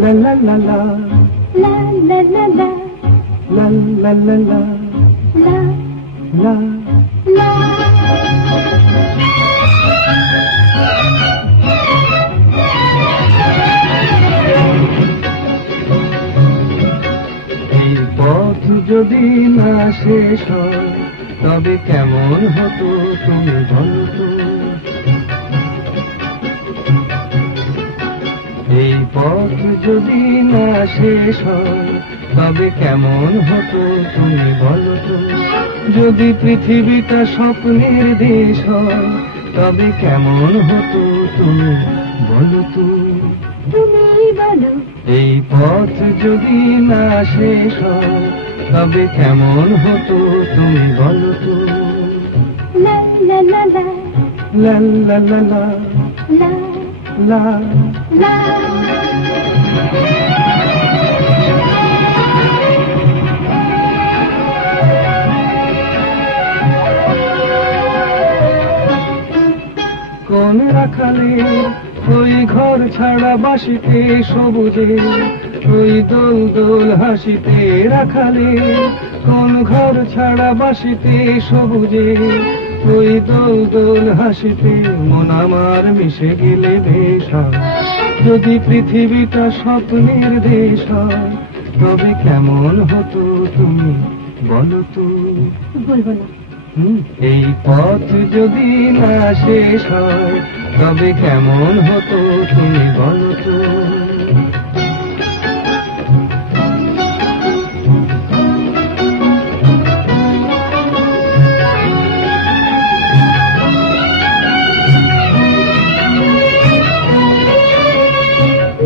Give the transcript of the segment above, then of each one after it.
La la la la, la la la la, la la la la, la la. la. এই পথ যদি না শেষ হয় তবে কেমন হতো তুমি বলো তো। এই পথ যদি না শেষ হয় তবে কেমন হতো তুমি বলো তো। যদি পৃথিবীটা স্বপ্নের দেশ হয় তবে কেমন হতো তুমি বলো তো। তুমি বলো এই পথ যদি না শেষ হয় তবে কেমন হতো তুমি বলো তো। লা লা লা লা, লা লা লা লা, লা লা। লা। কোন রাখালে ওই ঘর ছাড়া বাসিতে সবুজে, ওই দোল দোল হাসিতে রাখালে কোন ঘর ছাড়া বাসিতে সবুজে, ওই দোল দোল হাসিতে মন আমার মিশে গেলে বেশ হয়। যদি পৃথিবীটা স্বপ্নের দেশ হয় তবে কেমন হতো তুমি বলো তো। বলবো না। এই পথ যদি না শেষ হয় তবে কেমন হতো তুমি বলো তো।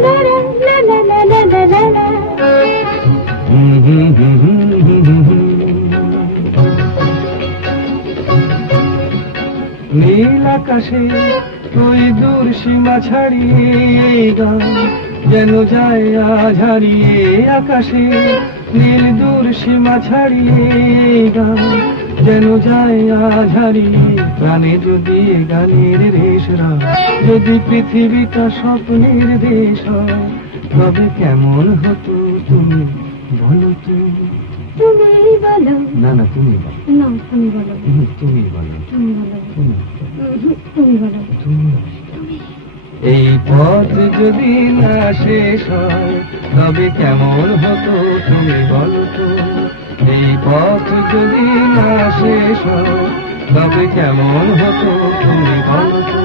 লা লা লা লা লা লা লা লা। নীল আকাশে ওই দূর সীমা ছাড়িয়ে এই গান যেন যায় আজ হারিয়ে। আকাশে নীল দূর সীমা ছাড়িয়ে এই গান যেন যায় আজ হারিয়ে। প্রাণে যদি এ গানের রেশরা, যদি পৃথিবীটা স্বপ্নের দেশ হয় তবে কেমন হতো তুমি বলো তো। তুমি বলো না না তুমি বলো। না, তুমি বলো তুমি বলো। তুমি বলো তুমি তুমি বলো তুমি। এই পথ যদি না শেষ হয় তবে কেমন হতো তুমি বলো তো। এই পথ যদি না শেষ হয় তবে কেমন হতো তুমি বলো তো।